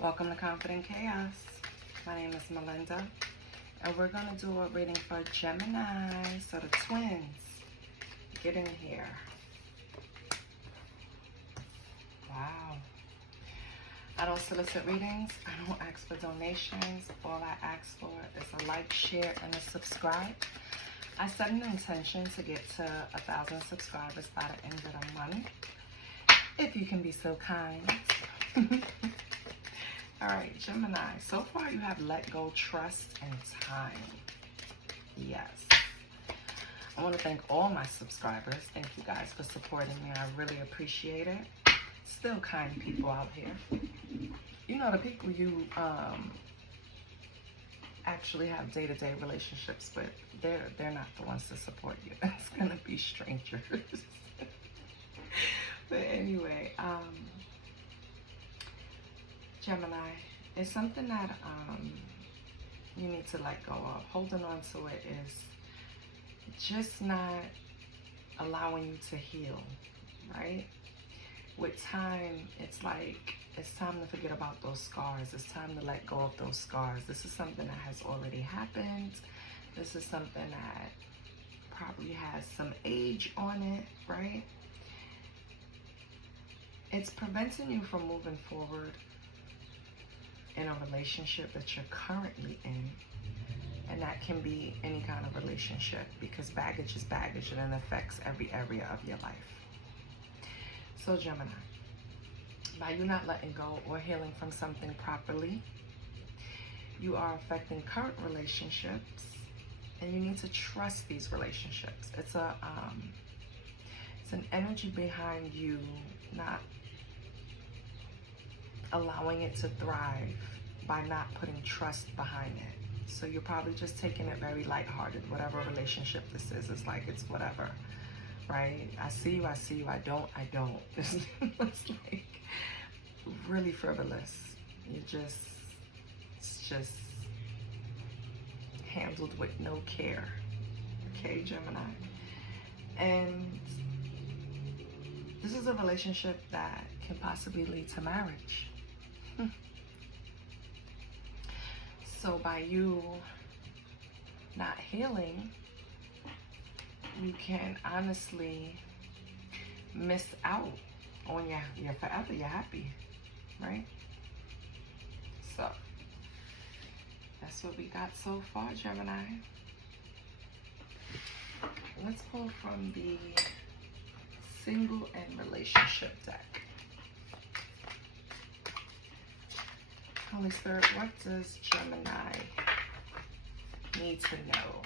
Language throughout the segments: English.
Welcome to Confident Chaos. My name is Melinda, and we're going to do a reading for Gemini. So the twins, get in here. Wow. I don't solicit readings. I don't ask for donations. All I ask for is a like, share, and a subscribe. I set an intention to get to 1,000 subscribers by the end of the month, if you can be so kind. All right, Gemini, so far you have let go, trust, and time. Yes. I want to thank all my subscribers. Thank you guys for supporting me. I really appreciate it. Still kind people out here. You know, the people you actually have day-to-day relationships with, they're not the ones to support you. It's going to be strangers. But anyway, Gemini, it's something that you need to let go of. Holding on to it is just not allowing you to heal, right? With time, it's like it's time to forget about those scars. It's time to let go of those scars. This is something that has already happened. This is something that probably has some age on it, right? It's preventing you from moving forward in a relationship that you're currently in, and that can be any kind of relationship, because baggage is baggage and it affects every area of your life. So Gemini, by you not letting go or healing from something properly, you are affecting current relationships, and you need to trust these relationships. It's an energy behind you not allowing it to thrive by not putting trust behind it. So you're probably just taking it very lighthearted. Whatever relationship this is, it's like it's whatever, right? I see you, I don't. It's like really frivolous. It's just handled with no care. Okay, Gemini? And this is a relationship that can possibly lead to marriage. So by you not healing, you can honestly miss out on your forever, your happy, right? So that's what we got so far, Gemini. Let's pull from the single and relationship deck. Holy Spirit, what does Gemini need to know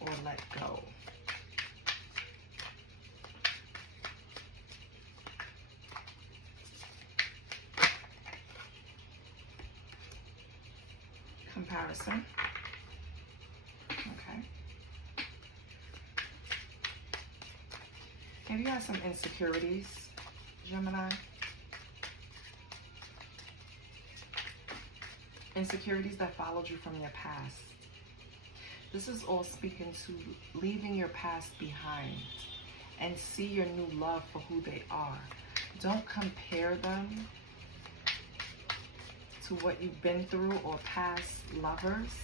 or let go? Comparison. Okay. Have you had some insecurities, Gemini? Insecurities that followed you from your past. This is all speaking to leaving your past behind and see your new love for who they are. Don't compare them to what you've been through or past lovers,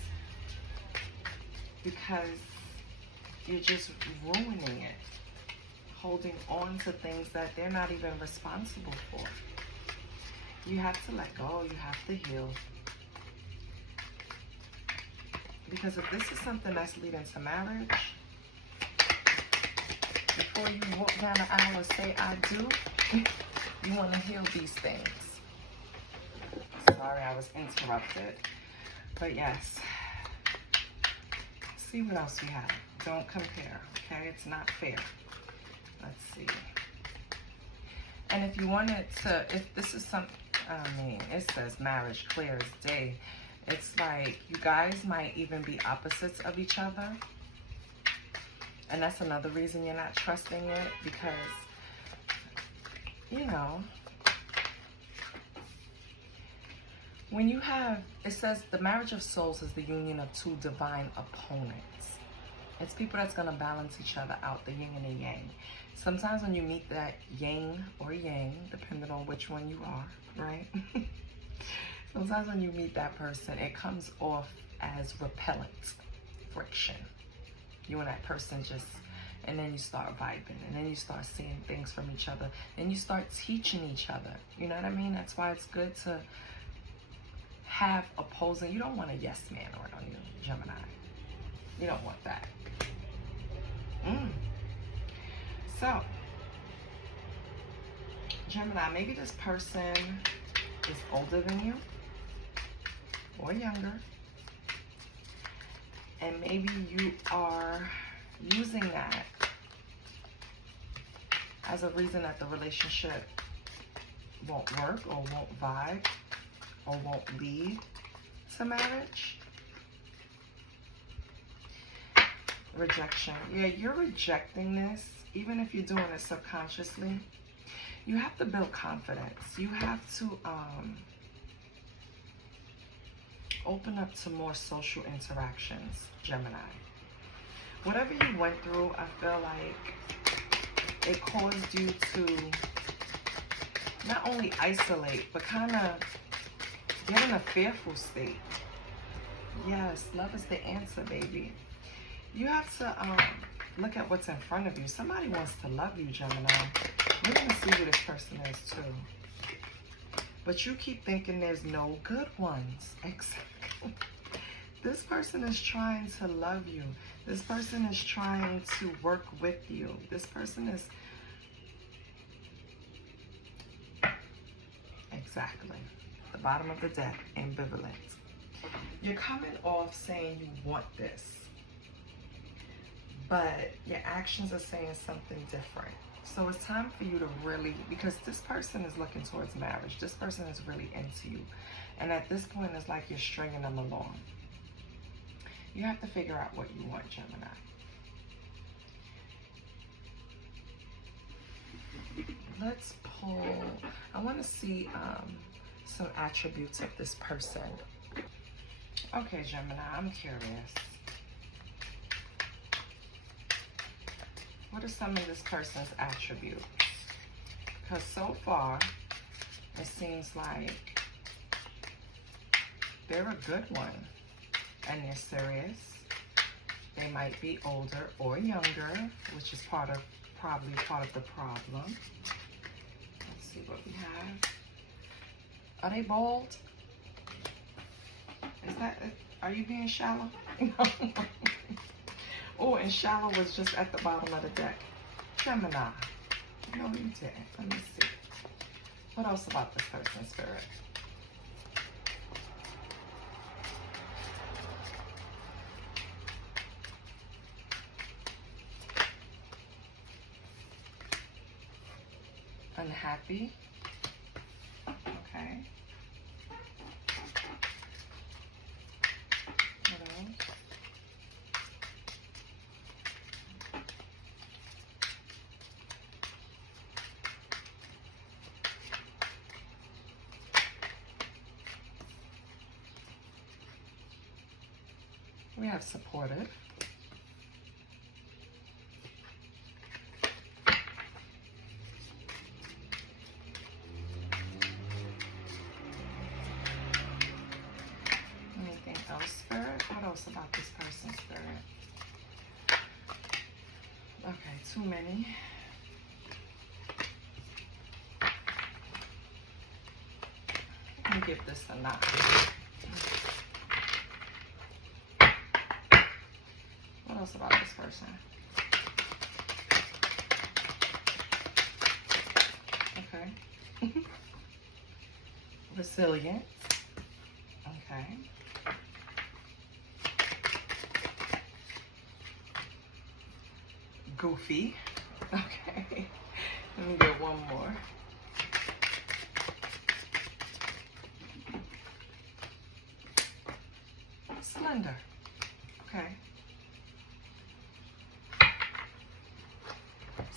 because you're just ruining it, holding on to things that they're not even responsible for. You have to let go. You have to heal. Because if this is something that's leading to marriage, before you walk down the aisle and say, I do, you want to heal these things. Sorry, I was interrupted. But yes. See what else we have. Don't compare, okay? It's not fair. Let's see. And if you wanted to, if this is some, it says marriage clear as day. It's like you guys might even be opposites of each other. And that's another reason you're not trusting it, because, you know, when you have, it says the marriage of souls is the union of two divine opponents. It's people that's going to balance each other out, the yin and the yang. Sometimes when you meet that yin or yang, depending on which one you are, right? Sometimes when you meet that person, it comes off as repellent, friction. You and that person just, and then you start vibing, and then you start seeing things from each other, and you start teaching each other. You know what I mean? That's why it's good to have opposing. You don't want a yes man on you, Gemini. You don't want that. So, Gemini, maybe this person is older than you or younger, and maybe you are using that as a reason that the relationship won't work or won't vibe or won't lead to marriage. Rejection. Yeah, you're rejecting this, even if you're doing it subconsciously. You have to build confidence. You have to open up to more social interactions, Gemini. Whatever you went through, I feel like it caused you to not only isolate, but kind of get in a fearful state. Yes, love is the answer, baby. You have to look at what's in front of you. Somebody wants to love you, Gemini. We're going to see who this person is, too. But you keep thinking there's no good ones. Exactly. This person is trying to love you. This person is trying to work with you. This person is... Exactly. The bottom of the deck, ambivalent. You're coming off saying you want this, but your actions are saying something different. So it's time for you to really, because this person is looking towards marriage. This person is really into you. And at this point, it's like you're stringing them along. You have to figure out what you want, Gemini. Let's pull, I want to see some attributes of this person. Okay, Gemini, I'm curious. What are some of this person's attributes? Because so far, it seems like they're a good one and they're serious. They might be older or younger, which is probably part of the problem. Let's see what we have. Are they bald? Are you being shallow? Oh, and shallow was just at the bottom of the deck. Gemini. No, you didn't. Let me see. What else about this person's spirit? Unhappy. Okay. What else? We have supportive. Anything else, Spirit? What else about this person's spirit? Okay, too many. Let me give this a 9. What else about this person? Okay. Resilient. Okay. Goofy. Okay. Let me get one more. Slender. Okay.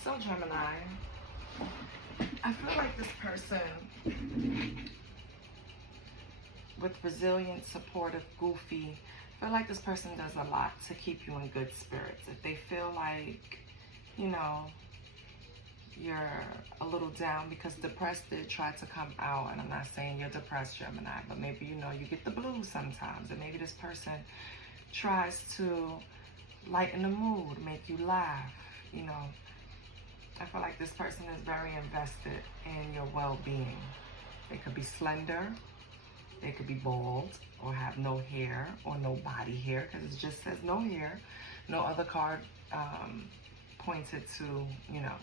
So Gemini, I feel like this person with resilient, supportive, goofy, I feel like this person does a lot to keep you in good spirits. If they feel like, you know, you're a little down, because depressed did try to come out, and I'm not saying you're depressed, Gemini, but maybe, you know, you get the blues sometimes, and maybe this person tries to lighten the mood, make you laugh, you know. I feel like this person is very invested in your well-being. They could be slender, they could be bald, or have no hair, or no body hair, because it just says no hair. No other card pointed to, you know,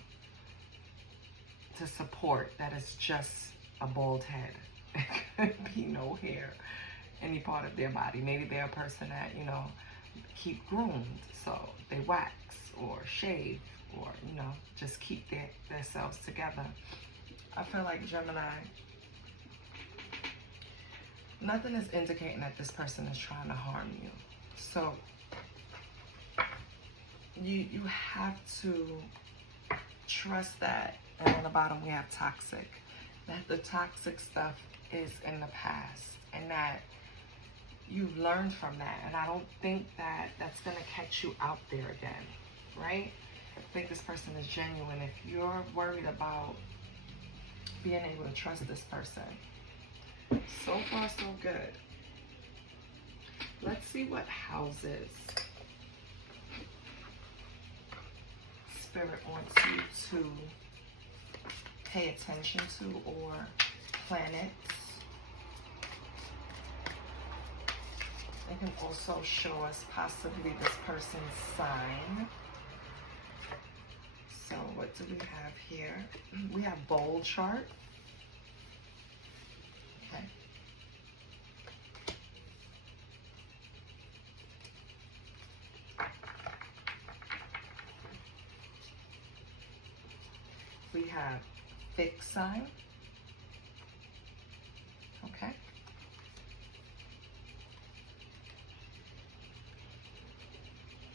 to support that it's just a bald head. It could be no hair, any part of their body. Maybe they're a person that, you know, keep groomed, so they wax or shave, or, you know, just keep themselves together. I feel like, Gemini, nothing is indicating that this person is trying to harm you. So you have to trust that. And on the bottom we have toxic, that the toxic stuff is in the past, and that you've learned from that. And I don't think that that's going to catch you out there again, right? I think this person is genuine. If you're worried about being able to trust this person, so far so good. Let's see what houses Spirit wants you to pay attention to, or planets. They can also show us possibly this person's sign. So what do we have here? We have bowl chart. Okay. We have fixed sign. Okay.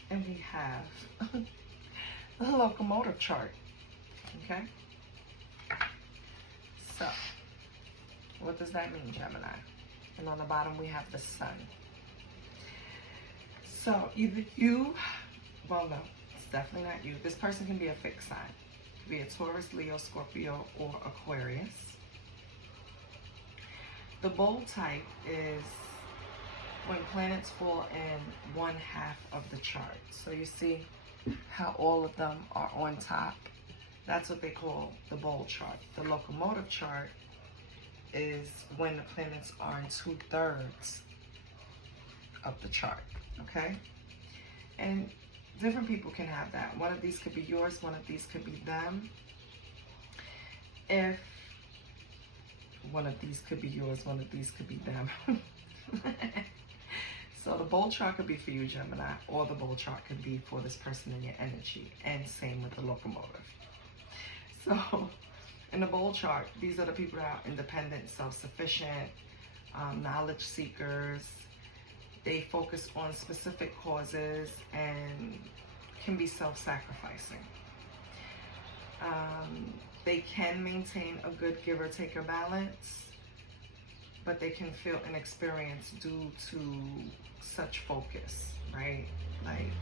And we have the locomotive chart. Okay. So, what does that mean, Gemini? And on the bottom we have the sun. So either you, well, no, it's definitely not you. This person can be a fixed sign. It could be a Taurus, Leo, Scorpio, or Aquarius. The bold type is when planets fall in one half of the chart. So you see how all of them are on top? That's what they call the bold chart. The locomotive chart is when the planets are in 2/3 of the chart, okay? And different people can have that. One of these could be yours, one of these could be them. If one of these could be yours, one of these could be them. So the bold chart could be for you, Gemini, or the bold chart could be for this person in your energy, and same with the locomotive. So in the bold chart, these are the people that are independent, self-sufficient, knowledge seekers. They focus on specific causes and can be self-sacrificing. They can maintain a good giver-taker balance, but they can feel inexperienced due to such focus, right? Like,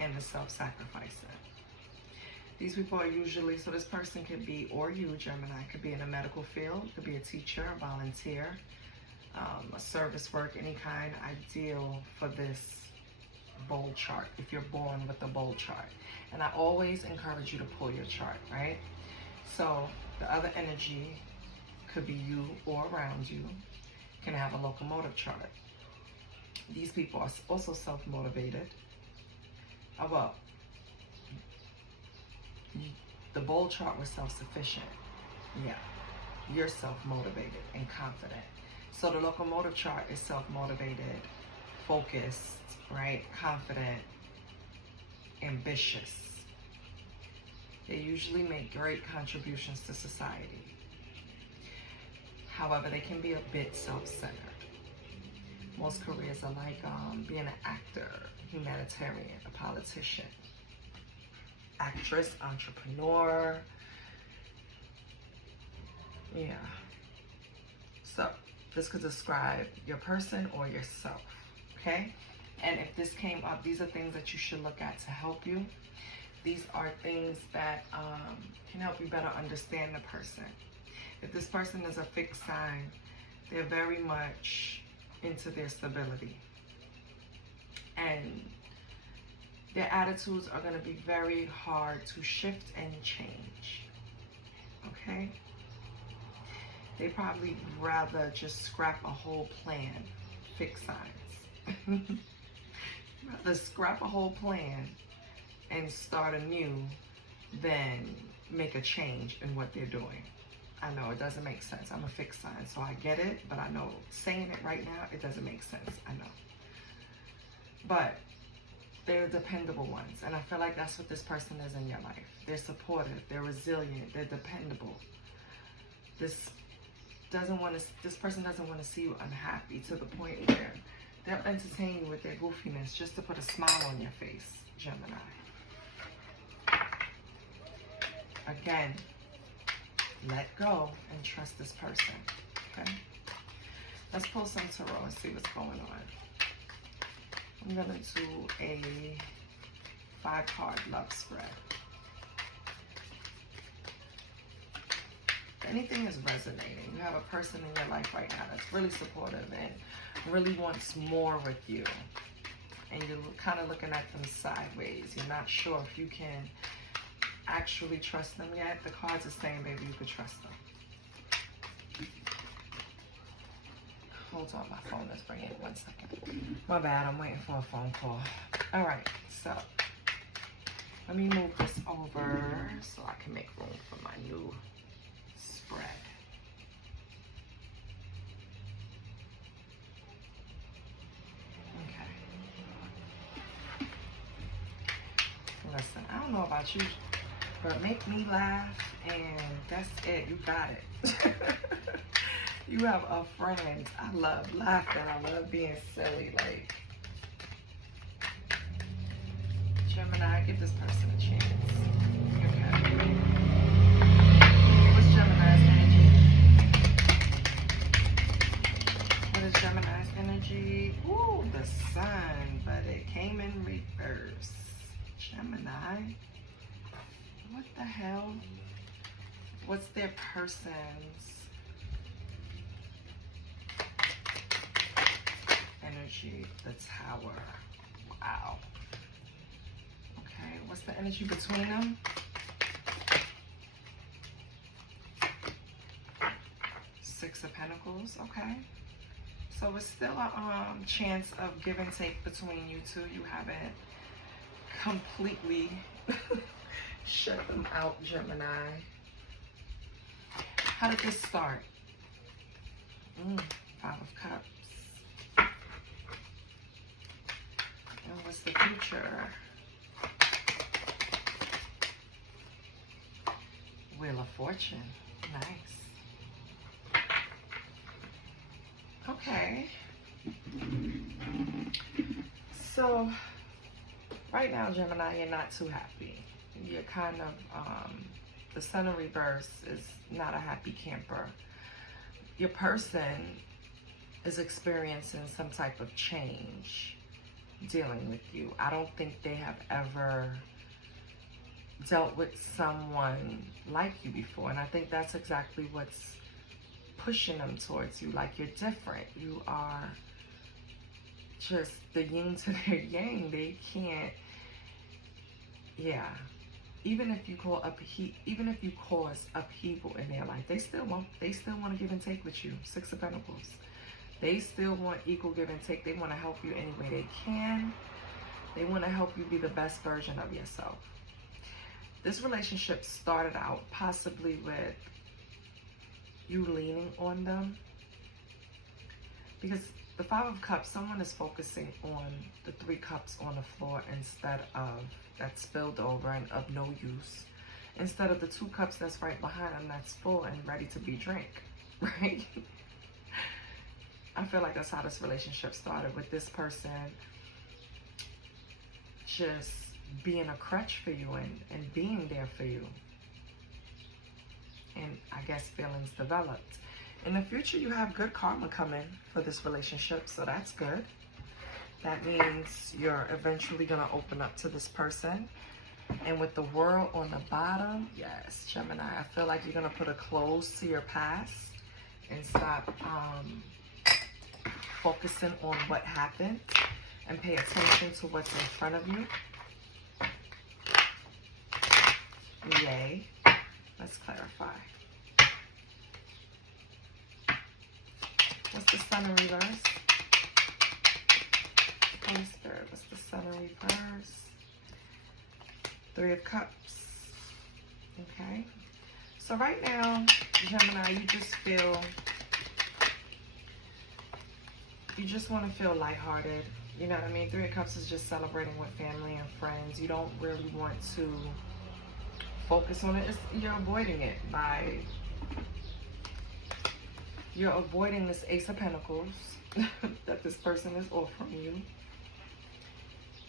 and the self-sacrificing. These people are usually, so this person could be, or you, Gemini, could be in a medical field, could be a teacher, a volunteer, a service work, any kind, ideal for this bold chart, if you're born with the bold chart. And I always encourage you to pull your chart, right? So the other energy could be you or around you, can have a locomotive chart. These people are also self-motivated. Well, the bold chart was self-sufficient. Yeah, you're self-motivated and confident. So the locomotive chart is self-motivated, focused, right? Confident, ambitious. They usually make great contributions to society. However, they can be a bit self-centered. Most careers are like being an actor, humanitarian, a politician, actress, entrepreneur. Yeah. So This could describe your person or yourself, okay? And if this came up, these are things that you should look at to help you. These are things that can help you better understand the person. If this person is a fixed sign, they're very much into their stability. And their attitudes are going to be very hard to shift and change, okay? They probably rather just scrap a whole plan, fixed signs. Rather scrap a whole plan and start anew than make a change in what they're doing. I know it doesn't make sense. I'm a fixed sign, so I get it, but I know saying it right now, it doesn't make sense. I know. But they're dependable ones, and I feel like that's what this person is in your life. They're supportive, they're resilient, they're dependable. This person doesn't want to see you unhappy to the point where they'll entertain you with their goofiness just to put a smile on your face, Gemini. Again, let go and trust this person, okay? Let's pull some tarot and see what's going on. I'm going to do a 5-card love spread. If anything is resonating, you have a person in your life right now that's really supportive and really wants more with you. And you're kind of looking at them sideways. You're not sure if you can actually trust them yet. The cards are saying, baby, you could trust them. Hold on, my phone is ringing. 1 second. My bad, I'm waiting for a phone call. All right, so let me move this over so I can make room for my new spread. Okay. Listen, I don't know about you, but make me laugh, and that's it. You got it. You have a friend. I love laughing. I love being silly. Like, Gemini, give this person a chance. Okay. What's Gemini's energy? What is Gemini's energy? Ooh, the sun, but it came in reverse. Gemini? What the hell? What's their person's energy? The Tower. Wow. Okay, what's the energy between them? Six of Pentacles. Okay. So it's still a chance of give and take between you two. You haven't completely shut them out, Gemini. How did this start? 5 of Cups. And what's the future? Wheel of Fortune. Nice. Okay. So, right now, Gemini, you're not too happy. You're kind of, the sun in reverse is not a happy camper. Your person is experiencing some type of change dealing with you. I don't think they have ever dealt with someone like you before. And I think that's exactly what's pushing them towards you. Like, you're different. You are just the yin to their yang. They can't, yeah. Even if you cause upheaval in their life, they still want to give and take with you. 6 of Pentacles. They still want equal give and take. They want to help you any way they can. They want to help you be the best version of yourself. This relationship started out possibly with you leaning on them. Because the 5 of Cups, someone is focusing on the 3 cups on the floor instead of that spilled over and of no use. Instead of the 2 cups that's right behind them that's full and ready to be drank, right? I feel like that's how this relationship started, with this person just being a crutch for you and being there for you. And I guess feelings developed. In the future, you have good karma coming for this relationship, so that's good. That means you're eventually going to open up to this person. And with the world on the bottom, yes, Gemini, I feel like you're going to put a close to your past and stop focusing on what happened and pay attention to what's in front of you. Yay. Let's clarify. What's the sun in reverse? Holy Spirit, what's the sun in reverse? Three of Cups. Okay. So right now, Gemini, you just want to feel lighthearted. You know what I mean? Three of Cups is just celebrating with family and friends. You don't really want to focus on it. You're avoiding it by... You're avoiding this Ace of Pentacles that this person is offering you,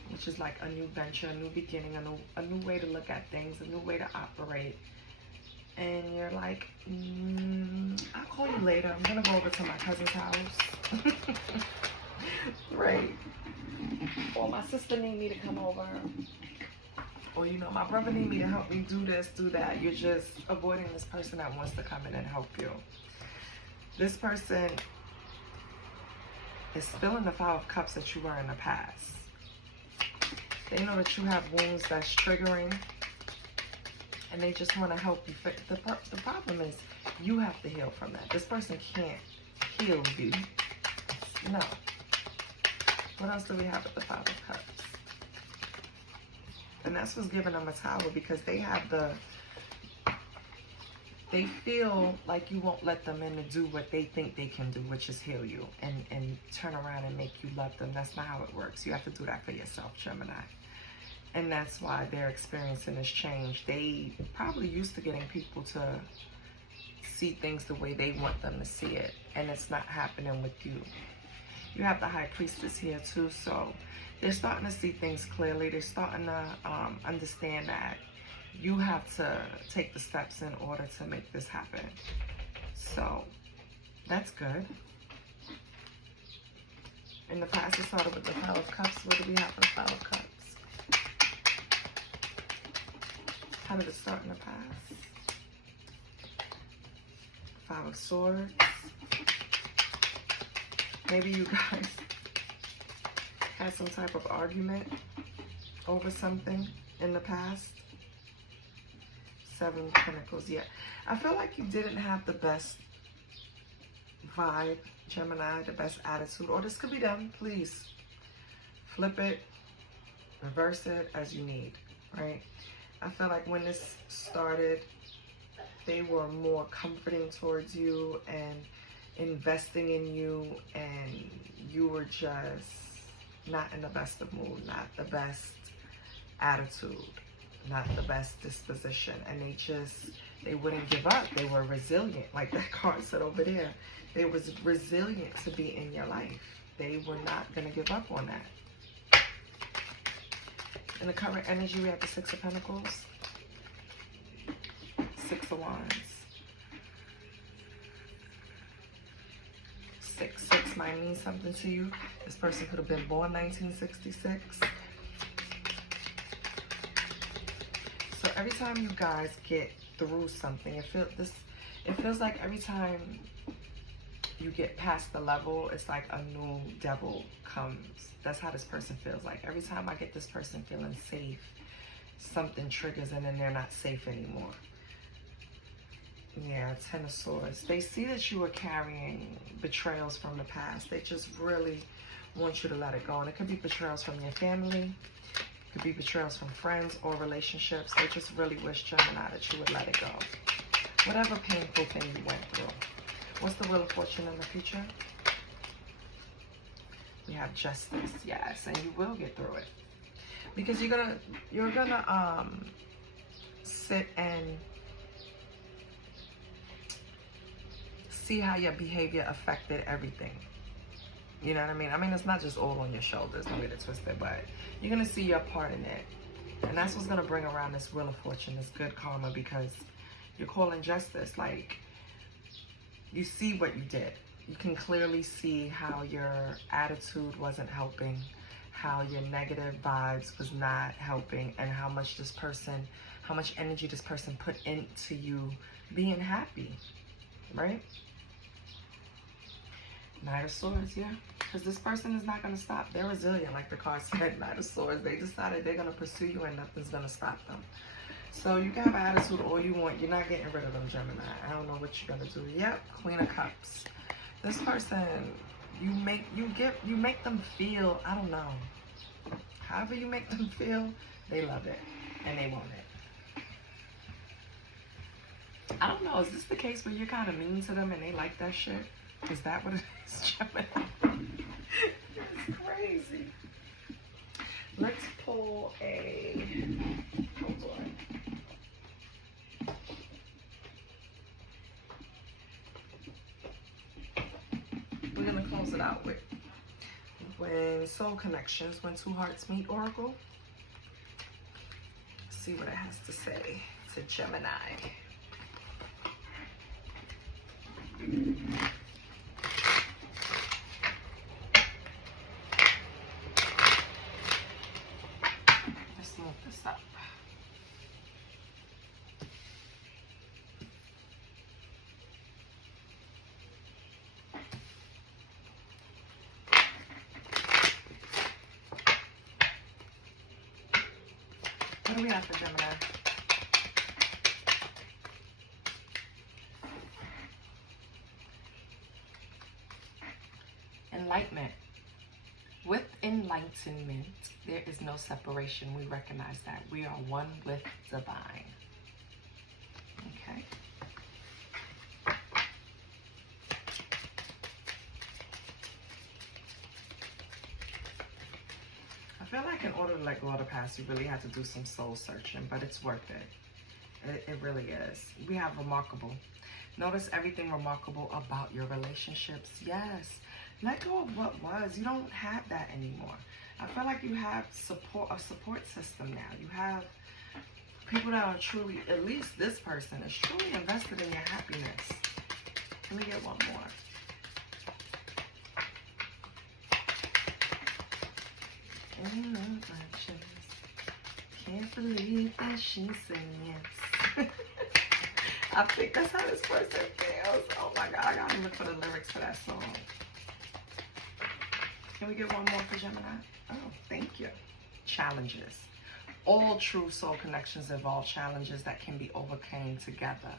which is like a new venture, a new beginning, a new way to look at things, a new way to operate. And you're like, I'll call you later. I'm going to go over to my cousin's house. Right. Or my sister need me to come over. Or, you know, my brother need me to help me do this, do that. You're just avoiding this person that wants to come in and help you. This person is feeling the Five of Cups that you were in the past. They know that you have wounds that's triggering, and they just want to help you. The problem is you have to heal from that. This person can't heal you. No. What else do we have with the Five of Cups? And that's what's giving them a Tower, because they have they feel like you won't let them in to do what they think they can do, which is heal you and turn around and make you love them. That's not how it works. You have to do that for yourself, Gemini. And that's why they're experiencing this change. They probably used to getting people to see things the way they want them to see it, and it's not happening with you. You have the High Priestess here too, so they're starting to see things clearly. They're starting to understand that you have to take the steps in order to make this happen. So that's good. In the past, it started with the Five of Cups. What do we have for the Five of Cups? How did it start in the past? Five of Swords. Maybe you guys had some type of argument over something in the past. Seven of Pentacles. Yeah, I feel like you didn't have the best vibe, Gemini, the best attitude. Or this could be them. Please flip it, reverse it as you need, right? I feel like when this started, they were more comforting towards you and investing in you, and you were just not in the best of mood, not the best attitude, not the best disposition. And they wouldn't give up. They were resilient, like that card said over there. They was resilient to be in your life. They were not going to give up on that. In the current energy, we have the Six of Pentacles, Six of Wands. Six might mean something to you. This person could have been born 1966. So every time you guys get through something, it feels like every time you get past the level, it's like a new devil comes. That's how this person feels like. Every time I get this person feeling safe, something triggers and then they're not safe anymore. Yeah, Ten of Swords. They see that you are carrying betrayals from the past. They just really want you to let it go. And it could be betrayals from your family. It could be betrayals from friends or relationships. They just really wish, Gemini, that you would let it go. Whatever painful thing you went through. What's the Wheel of Fortune in the future? We have Justice. Yes, and you will get through it. Because you're gonna sit and see how your behavior affected everything. You know what I mean? I mean, it's not just all on your shoulders, don't get it twisted, but you're going to see your part in it. And that's what's going to bring around this Wheel of Fortune, this good karma, because you're calling justice. Like, You see what you did. You can clearly see how your attitude wasn't helping, how your negative vibes was not helping, and how much energy this person put into you being happy, right? Knight of Swords, yeah. Because this person is not going to stop. They're resilient, like the card said, Knight of Swords. They decided they're going to pursue you and nothing's going to stop them. So you can have an attitude all you want. You're not getting rid of them, Gemini. I don't know what you're going to do. Yep, Queen of Cups. This person, you make them feel, I don't know. However you make them feel, they love it and they want it. I don't know. Is this the case where you're kind of mean to them and they like that shit? Is that what it is, Gemini? It's crazy. Let's pull a... Hold on. We're going to close it out with when soul connections, when two hearts meet, Oracle. See what it has to say to Gemini. Let's move this up. What do we have for Gemini? Enlightenment. With enlightenment, there is no separation. We recognize that. We are one with divine. Okay. I feel like in order to let go of the past, you really have to do some soul searching, but it's worth it. It really is. We have remarkable. Notice everything remarkable about your relationships. Yes. Let go of what was. You don't have that anymore. I feel like you have a support system now. You have people that are truly, at least this person is truly invested in your happiness. Let me get one more. Can't believe that she said yes. I think that's how this person feels. Oh my God, I gotta look for the lyrics for that song. Can we get one more for Gemini? Oh, thank you. Challenges. All true soul connections involve challenges that can be overcome together.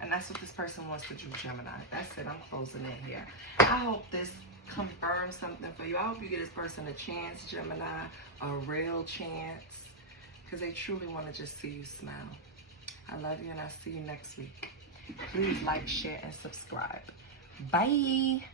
And that's what this person wants to do, Gemini. That's it. I'm closing in here. I hope this confirms something for you. I hope you get this person a chance, Gemini, a real chance, because they truly want to just see you smile. I love you, and I'll see you next week. Please like, share, and subscribe. Bye.